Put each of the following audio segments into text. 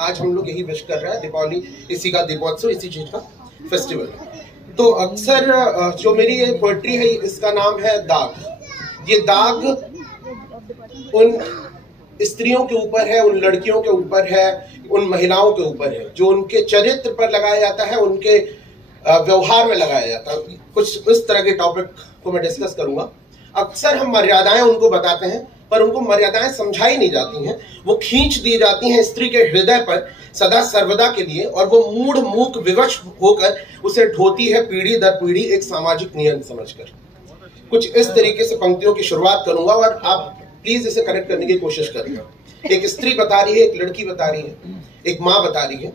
आज हम लोग यही विश कर रहे हैं, दीपावली इसी का दीपोत्सव, इसी चीज का फेस्टिवल। तो अक्सर जो मेरी ये पोएट्री है इसका नाम है दाग। ये दाग उन स्त्रियों के ऊपर है, उन लड़कियों के ऊपर है, उन महिलाओं के ऊपर है जो उनके चरित्र पर लगाया जाता है, उनके व्यवहार में लगाया जाता है। कुछ इस तरह के टॉपिक को मैं डिस्कस करूंगा। अक्सर हम मर्यादाएं उनको बताते हैं पर उनको मर्यादाएं समझाई नहीं जाती हैं, वो खींच दी जाती हैं स्त्री के हृदय पर सदा सर्वदा के लिए, और वो मूढ़ मूक विवश होकर उसे ढोती है पीढ़ी दर पीढ़ी एक सामाजिक नियम समझकर। कुछ इस तरीके से पंक्तियों की शुरुआत करूंगा और आप प्लीज इसे कनेक्ट करने की कोशिश करिएगा। एक स्त्री बता रही है, एक लड़की बता रही है, एक माँ बता रही है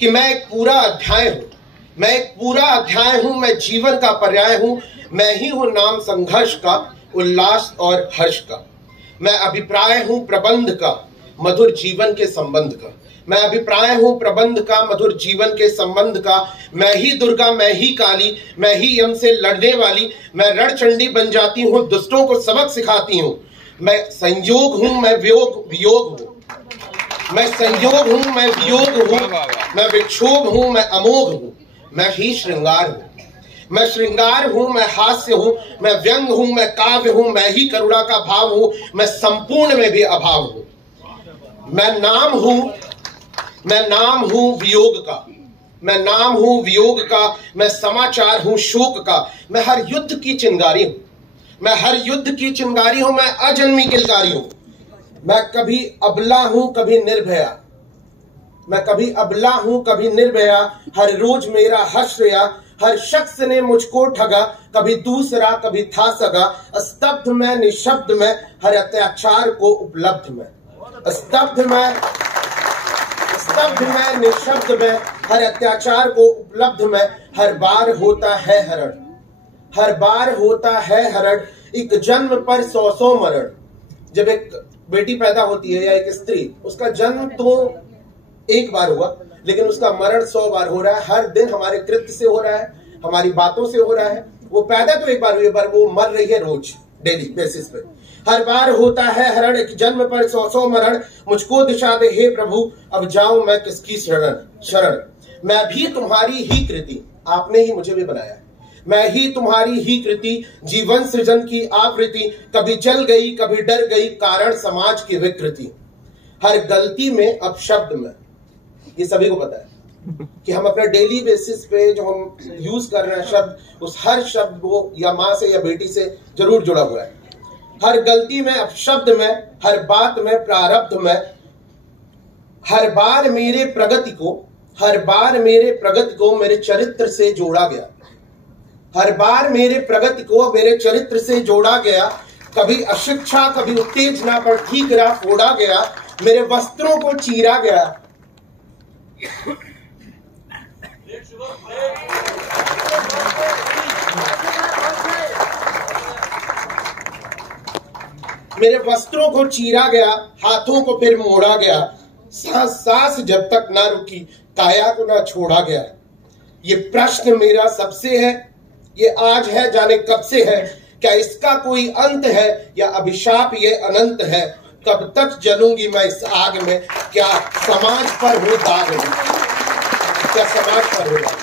कि मैं एक पूरा अध्याय हूं, मैं एक पूरा अध्याय हूं, मैं जीवन का पर्याय हूं, मैं ही हूं नाम संघर्ष का, उल्लास और हर्ष का। मैं अभिप्राय हूं प्रबंध का, मधुर जीवन के संबंध का। मैं अभिप्राय हूं प्रबंध का, मधुर जीवन के संबंध का। मैं ही दुर्गा, मैं ही काली, मैं ही यम से लड़ने वाली। मैं रणचंडी बन जाती हूं, दुष्टों को सबक सिखाती हूं। मैं संयोग हूं, मैं वियोग हूं। मैं संयोग हूं, मैं वियोग हूं। मैं विक्षोभ हूं, मैं अमोघ हूं। मैं ही श्रृंगार हूं, मैं श्रृंगार हूं, मैं हास्य हूं, मैं व्यंग हूं, मैं काव्य हूं। मैं ही करुणा का भाव हूं, मैं संपूर्ण में भी अभाव हूं। मैं नाम हूं वियोग का, मैं नाम हूं वियोग का। मैं समाचार हूं शोक का। मैं हर युद्ध की चिंगारी हूं, मैं हर युद्ध की चिंगारी हूं। मैं अजन्मी किलकारी हूं। मैं कभी अबला हूं, कभी निर्भया। मैं कभी अबला हूं, कभी निर्भया। हर रोज मेरा हर्ष रहा, हर शख्स ने मुझको ठगा। कभी दूसरा, कभी था सगा। स्तब्ध में, निशब्द में, हर अत्याचार को उपलब्ध में। स्तब्ध में, निशब्द में, हर अत्याचार को उपलब्ध में। हर बार होता है हरण, हर बार होता है हरण। एक जन्म पर 100 मरण। जब एक बेटी पैदा होती है या एक स्त्री, उसका जन्म तो एक बार हुआ लेकिन उसका मरण 100 बार हो रहा है। हर दिन हमारे कृत्य से हो रहा है, हमारी बातों से हो रहा है। वो पैदा तो एक बार हुई पर वो मर रही है रोज, डेली बेसिस पे। हर बार होता है हरण, एक जन्म पर 100 मरण। मुझको दिशा दे हे प्रभु, अब जाऊं मैं किसकी शरण। मैं भी तुम्हारी ही कृति, आपने ही मुझे भी बनाया है। मैं ही तुम्हारी ही कृति, जीवन सृजन की आवृत्ति। कभी जल गई, कभी डर गई, कारण समाज की विकृति। हर गलती में, अपशब्द में, ये सभी को पता है कि हम अपने डेली बेसिस पे जो हम यूज कर रहे हैं शब्द, उस हर शब्द को या माँ से या बेटी से जरूर जुड़ा हुआ है। हर गलती में, अपशब्द में, हर बात में, प्रारब्ध में। हर बार मेरे प्रगति को मेरे चरित्र से जोड़ा गया। हर बार मेरे प्रगति को मेरे चरित्र से जोड़ा गया। कभी अशिक्षा, कभी उत्तेजना पर ठीकरा फोड़ा गया। मेरे वस्त्रों को चीरा गया। मेरे वस्त्रों को चीरा गया, हाथों को फिर मोड़ा गया। सांस जब तक ना रुकी, काया को ना छोड़ा गया। ये प्रश्न मेरा सबसे है, ये आज है जाने कब से है। क्या इसका कोई अंत है या अभिशाप ये अनंत है। कब तक जलूंगी मैं इस आग में, क्या समाज पर हो दाग में, क्या समाज पर हो दाग।